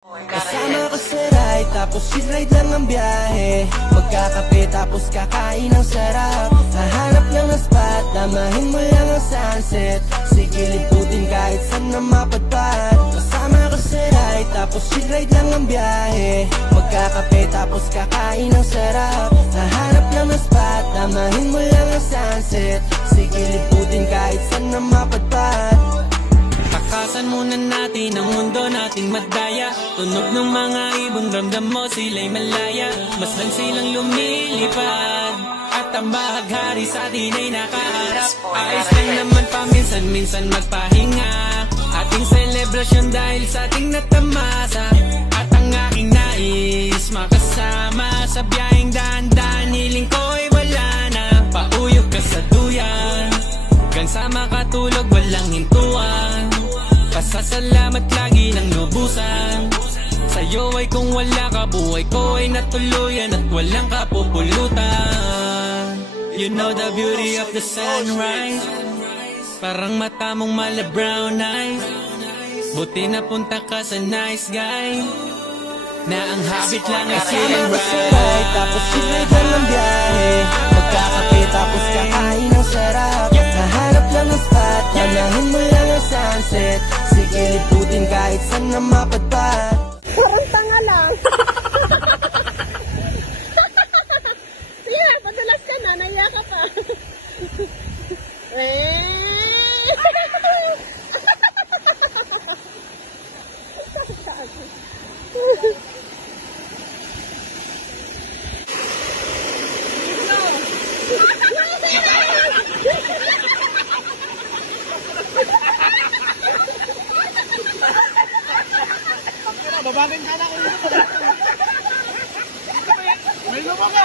Kasama ko sa ride, tapos ride lang ang biyahe. Magkakape tapos kakain ng sarap. Hahanap lang ng spot, damahin mo lang ang sunset. Sige liputin kahit saan na mapadpad. Kasama ko sa ride, tapos ride lang ang biyahe. Magkakape tapos kakain ng sarap. Hahanap lang ng spot, damahin mo lang ang sunset. Sige liputin kahit saan na mapadpad. Takasan muna natin ang mundo nating madaya. Tunog ng mga ibon, ramdam mo sila'y malaya. Masdan silang lumilipad at ang bahaghari sa atin ay nakaharap. Ayos lang naman paminsan-minsan magpahinga. Ating selebrasyon dahil sa ating natamasa. At ang aking nais makasama sa biyaheng daan-daan. Hiling ko'y wala na, pauyok ka sa duyan. Hanggang sa makatulog walang hintuan. Pasasalamat lagi ng lubusan. Sa'yo ay kung wala ka, buhay ko ay natuluyan at walang kapupulutan. You know the beauty of the sunrise, parang mata mong mala brown eyes. Buti na punta ka sa nice guy, na ang habit lang ay chill and ride. Tapos ride lang ang biyahe. Magkakape tapos kakain ng sarap. Nahanap lang ng spot, danahin mo lang ang sunset. Sige liputin kahit saan na mapadpad. Parang tanga lang. Sige, padulas ka na, naiya ka pa. Babagin ka na kung may lumang ka.